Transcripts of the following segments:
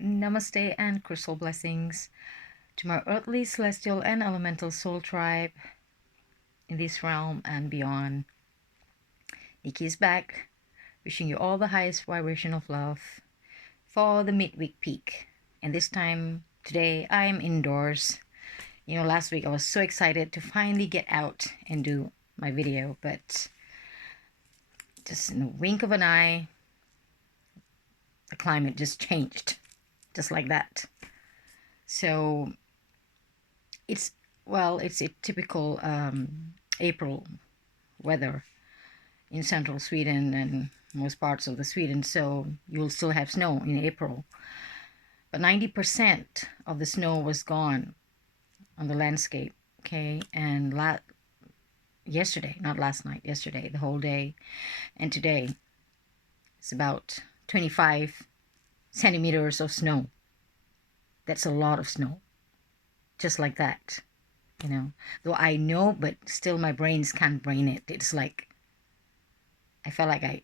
Namaste and crystal blessings to my earthly, celestial, and elemental soul tribe in this realm and beyond. Nikki is back, wishing you all the highest vibration of love for the midweek peak. And this time, today, I am indoors. Last week I was so excited to finally get out and do my video, but just in a wink of an eye, the climate just changed, just like that. So it's a typical April weather in central Sweden and most parts of the Sweden, so you'll still have snow in April. But 90% of the snow was gone on the landscape, okay? And yesterday, not last night, yesterday, the whole day, and today, it's about 25 centimeters of snow. That's a lot of snow. Just like that, though I know, but still my brains can't brain it. It's like I felt like I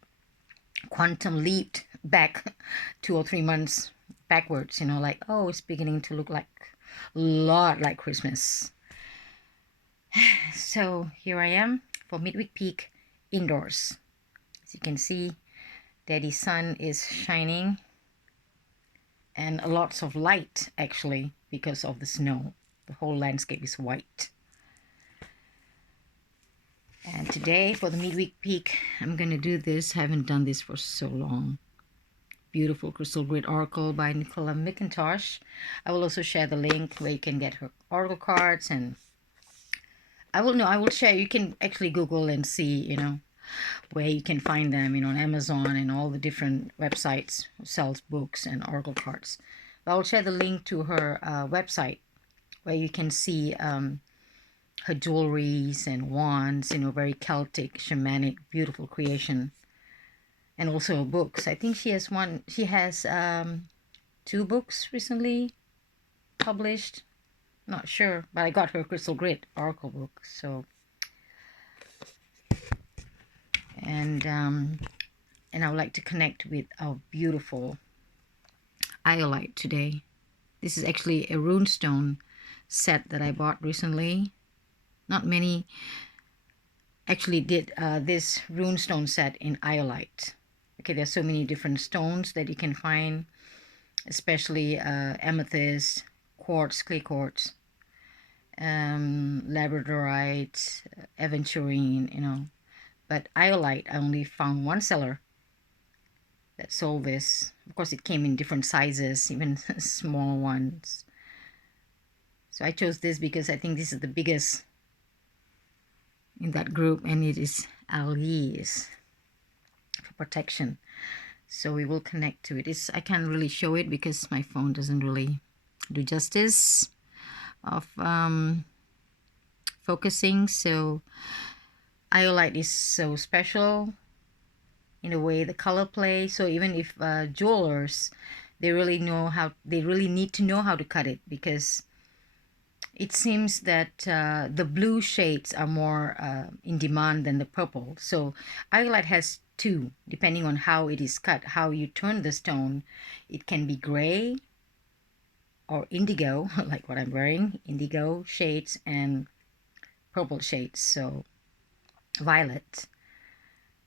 quantum leaped back 2 or 3 months backwards, like, oh, it's beginning to look like a lot like Christmas. So here I am for midweek peak indoors. As you can see, Daddy's sun is shining and lots of light actually because of the snow. The whole landscape is white. And today for the midweek peek, I'm going to do this. I haven't done this for so long. Beautiful crystal grid oracle by Nicola Mcintosh. I will also share the link where you can get her oracle cards, and I will share. You can actually Google and see, where you can find them, on Amazon and all the different websites sells books and oracle cards. But I will share the link to her website where you can see her jewelries and wands, very Celtic, shamanic, beautiful creation. And also books. I think she has 2 books recently published. Not sure, but I got her Crystal Grid Oracle book. So, and I would like to connect with our beautiful iolite today. This is actually a runestone set that I bought recently. Not many actually did this runestone set in iolite. Okay, there's so many different stones that you can find, especially amethyst, quartz, clay quartz, labradorite, aventurine, But iolite, I only found one seller that sold this. Of course, it came in different sizes, even small ones. So I chose this because I think this is the biggest in that group, and it is Ali's for protection. So we will connect to it. I can't really show it because my phone doesn't really do justice of focusing. So iolite is so special in a way, the color play. So even if jewelers, they really need to know how to cut it, because it seems that the blue shades are more in demand than the purple. So iolite has 2, depending on how it is cut, how you turn the stone. It can be gray or indigo, like what I'm wearing, indigo shades, and purple shades, so violet.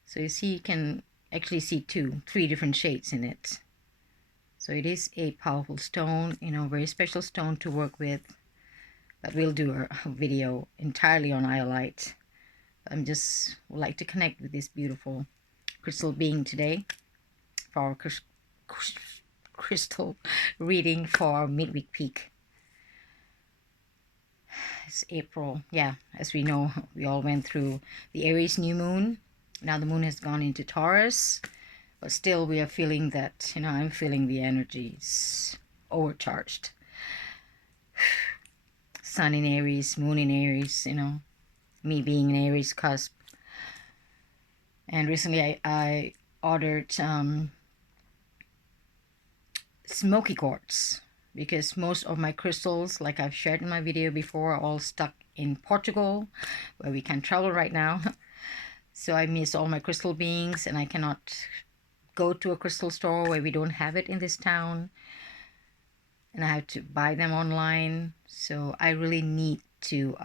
So you see, you can actually see 3 different shades in it. So it is a powerful stone, very special stone to work with. But we'll do a video entirely on iolite. I'm just would like to connect with this beautiful crystal being today for our crystal reading for midweek peak. It's April. Yeah, as we know, we all went through the Aries new moon. Now the moon has gone into Taurus, but still we are feeling that, I'm feeling the energies overcharged. Sun in Aries, moon in Aries, me being an Aries cusp. And recently I ordered smoky quartz, because most of my crystals, like I've shared in my video before, are all stuck in Portugal, where we can't travel right now. So I miss all my crystal beings, and I cannot go to a crystal store where we don't have it in this town. and I have to buy them online. So I really need to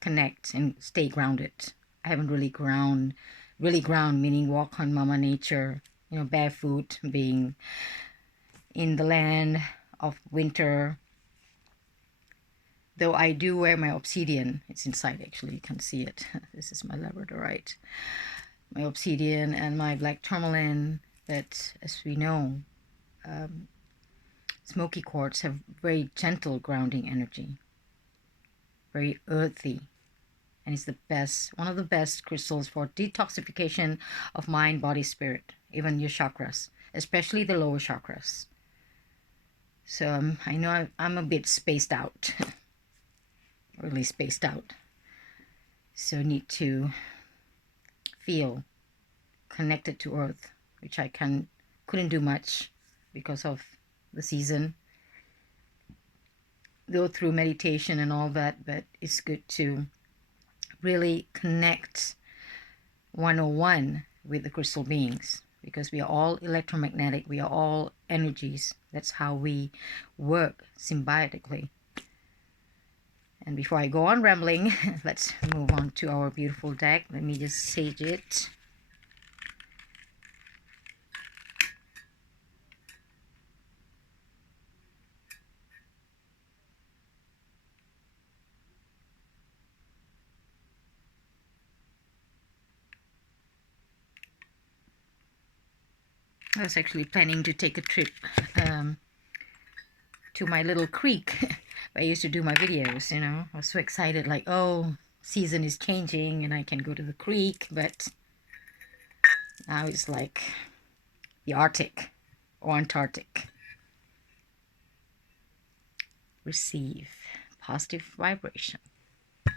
connect and stay grounded. I haven't really ground, meaning walk on Mama Nature, barefoot, being in the land of winter. Though I do wear my obsidian. It's inside actually, you can see it. This is my labradorite. My obsidian and my black tourmaline, that, as we know, smoky quartz have very gentle grounding energy. Very earthy. And it's the best, one of the best crystals for detoxification of mind, body, spirit, even your chakras, especially the lower chakras. So I know I'm a bit spaced out, really spaced out. So need to feel connected to earth, which I couldn't do much because of the season. Go through meditation and all that, but it's good to really connect 101 with the crystal beings, because we are all electromagnetic, we are all energies. That's how we work symbiotically. And before I go on rambling, let's move on to our beautiful deck. Let me just sage it. I was actually planning to take a trip to my little creek where I used to do my videos, I was so excited, like, oh, season is changing and I can go to the creek, but now it's like the Arctic or Antarctic. Receive positive vibration. Let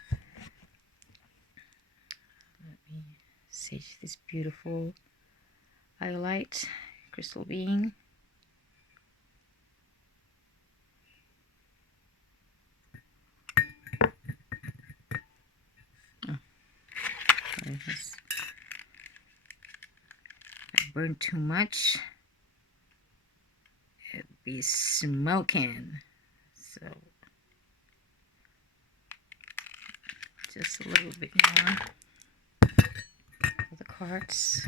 me sage this beautiful highlight crystal being. If I burn too much, it'd be smoking. So just a little bit more for the cards.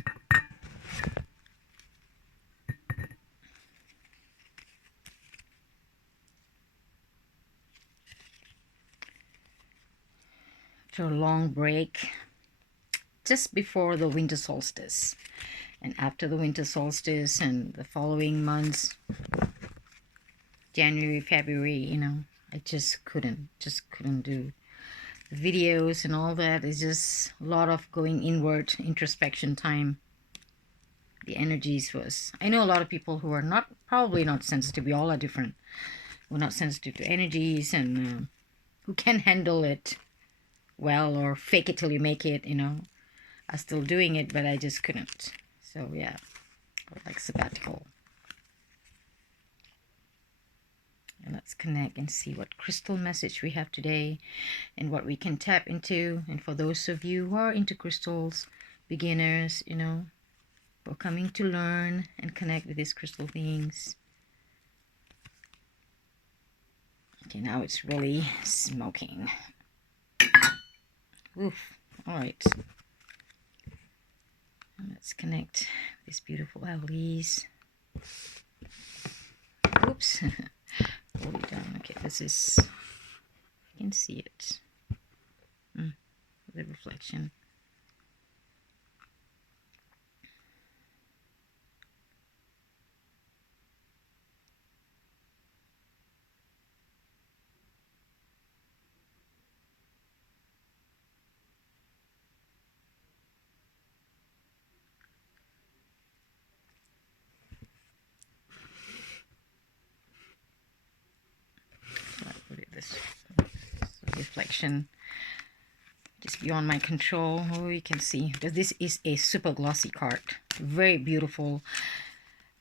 After a long break, just before the winter solstice, and after the winter solstice and the following months, January, February, I just couldn't do the videos and all that. It's just a lot of going inward, introspection time. The energies was, I know a lot of people who are probably not sensitive. We all are different. We're not sensitive to energies, and who can handle it well or fake it till you make it, are still doing it, but I just couldn't. So yeah, like sabbatical. And let's connect and see what crystal message we have today and what we can tap into. And for those of you who are into crystals, beginners, we're coming to learn and connect with these crystal beings. Okay, now it's really smoking. Oof. All right. And let's connect these beautiful alleys. Oops. Hold it down. Okay, this is, you can see it. The reflection. This reflection just beyond my control. Oh, you can see, because this is a super glossy card, very beautiful,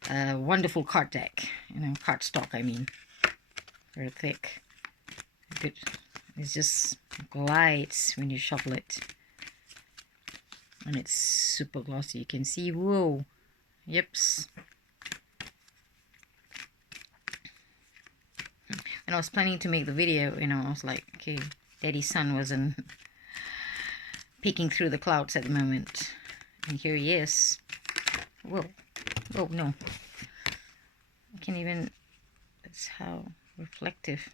wonderful card deck, card stock, I mean, very thick, good. It just glides when you shuffle it, and it's super glossy. You can see, whoa, yips. And I was planning to make the video, you know, I was like, okay, Daddy's sun wasn't peeking through the clouds at the moment. And here he is. Whoa. Oh, no. I can't even... That's how reflective.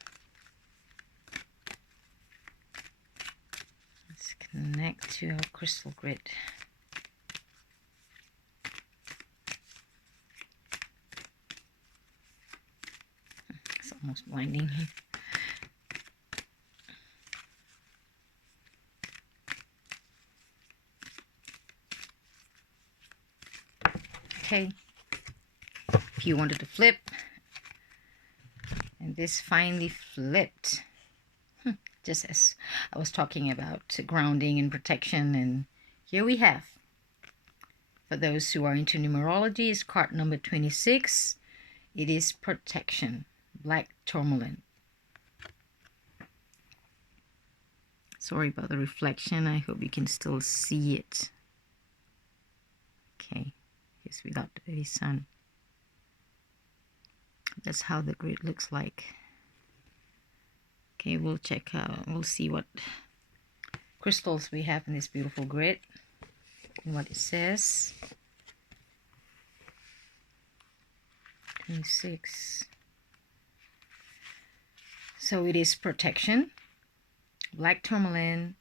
Let's connect to our crystal grid. It's almost blinding. Okay. If you wanted to flip, and this finally flipped. Just as I was talking about grounding and protection, and here we have, for those who are into numerology, is card number 26. It is protection, black tourmaline. Sorry about the reflection. I hope you can still see it. Okay, here's without the sun. That's how the grid looks like. Okay, we'll check out, we'll see what crystals we have in this beautiful grid and what it says. 26. So it is protection, black tourmaline,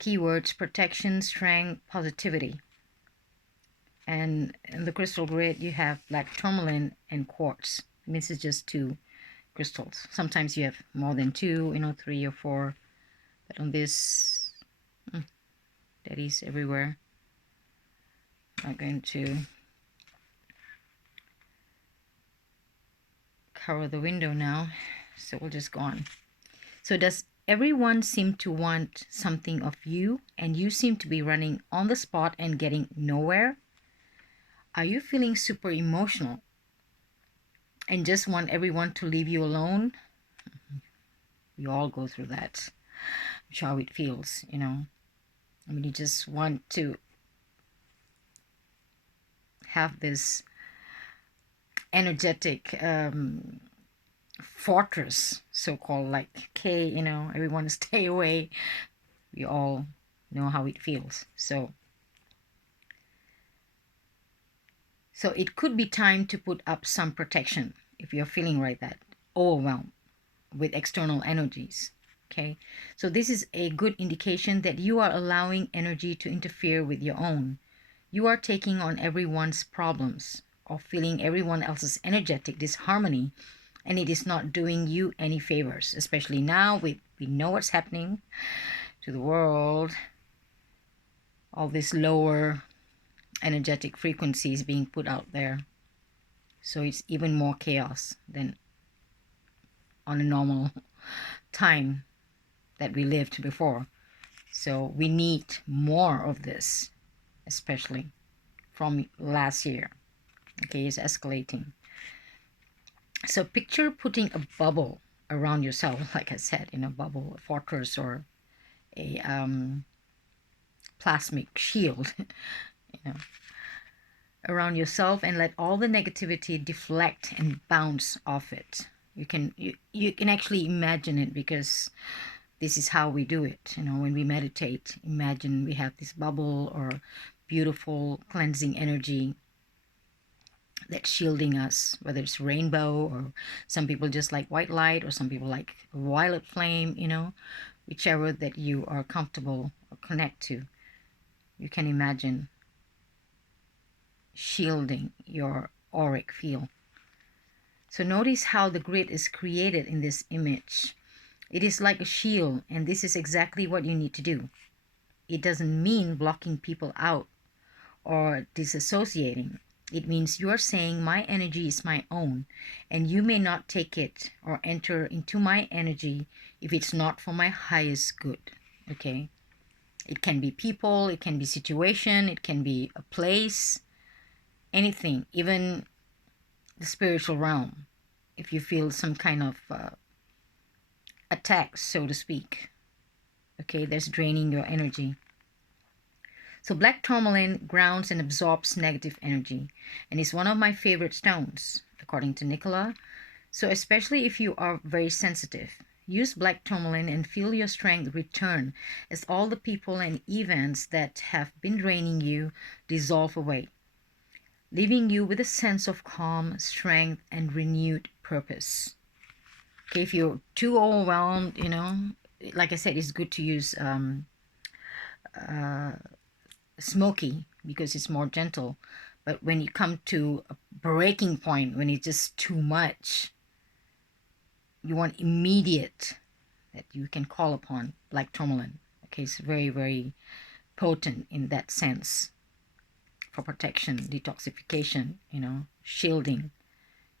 keywords protection, strength, positivity. And in the crystal grid you have black tourmaline and quartz. It means it's just two crystals. Sometimes you have more than two, you know, 3 or 4. But on this, that is everywhere. I'm going to cover the window now, so we'll just go on. So does everyone seem to want something of you, and you seem to be running on the spot and getting nowhere? Are you feeling super emotional and just want everyone to leave you alone? We all go through that. I'm sure how it feels, you know. I mean, you just want to have this energetic fortress, so-called, like, okay, you know, everyone stay away. We all know how it feels. So it could be time to put up some protection if you're feeling like that, overwhelmed with external energies. Okay, so this is a good indication that you are allowing energy to interfere with your own. You are taking on everyone's problems or feeling everyone else's energetic disharmony, and it is not doing you any favors, especially now we know what's happening to the world. All this lower energetic frequencies being put out there, so it's even more chaos than on a normal time that we lived before. So we need more of this, especially from last year. Okay, it's escalating. So picture putting a bubble around yourself, like I said, in a bubble, a fortress, or a plasmic shield, you know, around yourself, and let all the negativity deflect and bounce off it. You can actually imagine it, because this is how we do it. You know, when we meditate, imagine we have this bubble or beautiful cleansing energy that's shielding us, whether it's rainbow, or some people just like white light, or some people like violet flame, you know, whichever that you are comfortable or connect to. You can imagine shielding your auric field. So notice how the grid is created in this image. It is like a shield, and this is exactly what you need to do. It doesn't mean blocking people out or disassociating. It means you are saying my energy is my own, and you may not take it or enter into my energy if it's not for my highest good. Okay? It can be people, it can be situation, it can be a place, anything, even the spiritual realm. If you feel some kind of attack, so to speak, okay, that's draining your energy. So black tourmaline grounds and absorbs negative energy, and is one of my favorite stones, according to Nicola So especially if you are very sensitive, use black tourmaline and feel your strength return as all the people and events that have been draining you dissolve away, leaving you with a sense of calm, strength, and renewed purpose. Okay, if you're too overwhelmed, like I said, it's good to use smoky because it's more gentle. But when you come to a breaking point, when it's just too much, you want immediate that you can call upon, like tourmaline. Okay, it's very, very potent in that sense for protection, detoxification, shielding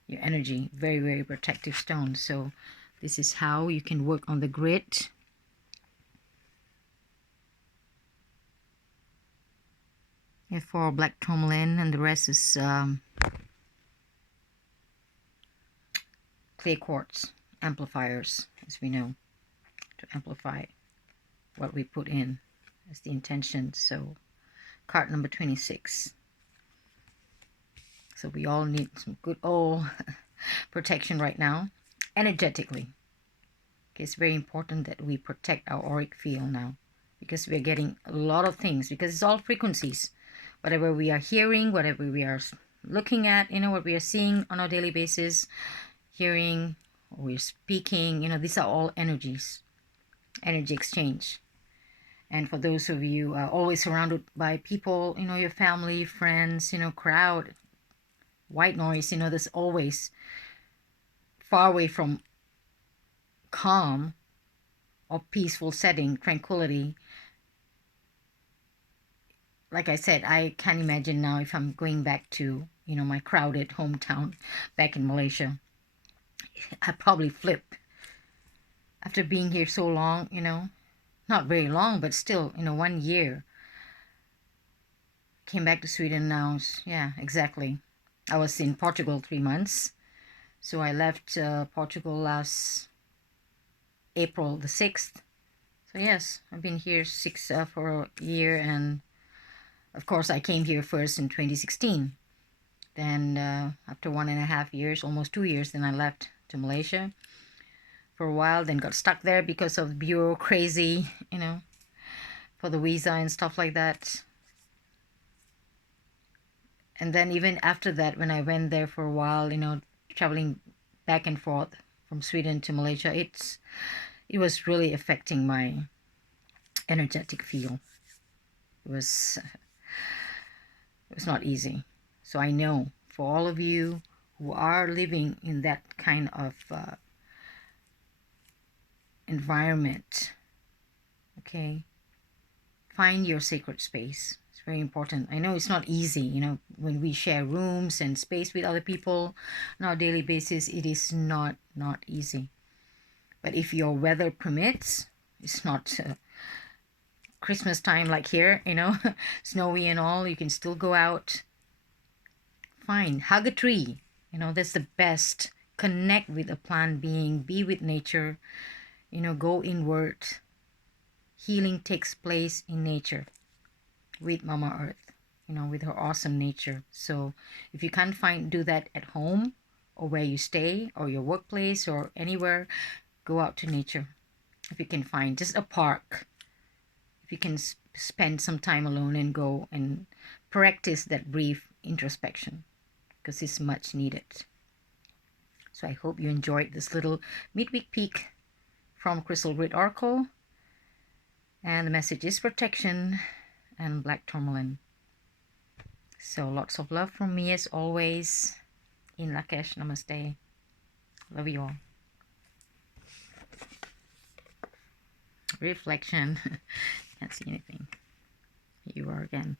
your energy. Very, very protective stone. So this is how you can work on the grid. And for black tourmaline, and the rest is clear quartz amplifiers, as we know, to amplify what we put in as the intention. So card number 26. So we all need some good old protection right now, energetically. Okay, it's very important that we protect our auric field now, because we're getting a lot of things, because it's all frequencies. Whatever we are hearing, whatever we are looking at, what we are seeing on a daily basis, hearing, or we're speaking, these are all energies, energy exchange. And for those of you always surrounded by people, your family, friends, crowd, white noise, there's always far away from calm or peaceful setting, tranquility. Like I said, I can't imagine now if I'm going back to, my crowded hometown back in Malaysia. I'd probably flip. After being here so long, not very long, but still, 1 year. Came back to Sweden now. Yeah, exactly. I was in Portugal 3 months. So I left Portugal last April the 6th. So yes, I've been here for a year, and of course I came here first in 2016. Then after 1.5 years, almost 2 years, then I left to Malaysia for a while, then got stuck there because of bureaucracy, for the visa and stuff like that. And then even after that, when I went there for a while, traveling back and forth from Sweden to Malaysia, it was really affecting my energetic field. It was not easy. So I know for all of you who are living in that kind of environment, okay, find your sacred space. It's very important. I know it's not easy, when we share rooms and space with other people on a daily basis, it is not easy. But if your weather permits, it's not Christmas time like here, snowy and all, you can still go out. Fine, hug a tree, that's the best. Connect with a plant being, be with nature, go inward. Healing takes place in nature with Mama Earth, with her awesome nature. So if you can't do that at home or where you stay or your workplace or anywhere, go out to nature. If you can find just a park, if you can spend some time alone and go and practice that brief introspection, because it's much needed. So I hope you enjoyed this little midweek peek from Crystal Grid Oracle. And the message is protection and black tourmaline. So lots of love from me as always. In Lakesh, namaste. Love you all. Reflection. Can't see anything. Here you are again.